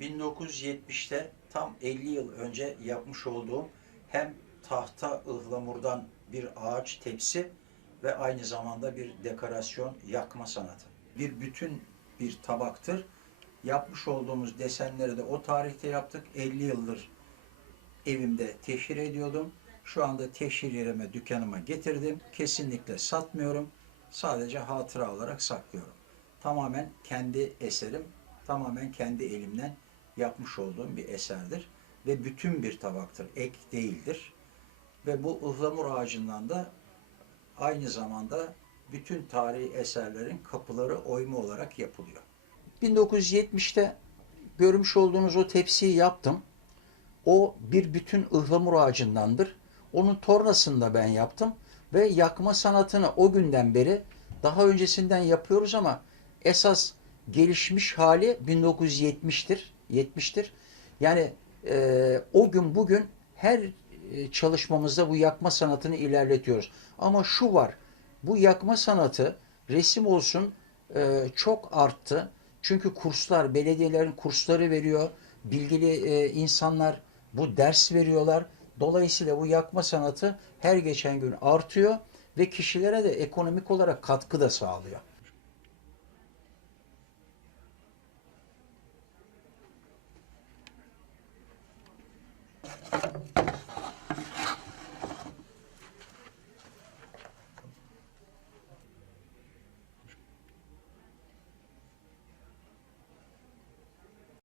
1970'te tam 50 yıl önce yapmış olduğum hem tahta ıhlamurdan bir ağaç tepsi ve aynı zamanda bir dekorasyon yakma sanatı. Bir bütün bir tabaktır. Yapmış olduğumuz desenleri de o tarihte yaptık. 50 yıldır evimde teşhir ediyordum. Şu anda teşhir yerime, dükkanıma getirdim. Kesinlikle satmıyorum. Sadece hatıra olarak saklıyorum. Tamamen kendi eserim, tamamen kendi elimden yapmış olduğum bir eserdir. Ve bütün bir tabaktır, ek değildir. Ve bu ıhlamur ağacından da aynı zamanda bütün tarihi eserlerin kapıları oyma olarak yapılıyor. 1970'te görmüş olduğunuz o tepsiyi yaptım. O bir bütün ıhlamur ağacındandır. Onun tornasını da ben yaptım ve yakma sanatını o günden beri daha öncesinden yapıyoruz ama esas gelişmiş hali 1970'tir. 70'tir. Yani e, o gün bugün her e, çalışmamızda bu yakma sanatını ilerletiyoruz. Ama şu var. Bu yakma sanatı resim olsun e, çok arttı. Çünkü kurslar, belediyelerin kursları veriyor. Bilgili e, insanlar bu ders veriyorlar. Dolayısıyla bu yakma sanatı her geçen gün artıyor ve kişilere de ekonomik olarak katkı da sağlıyor.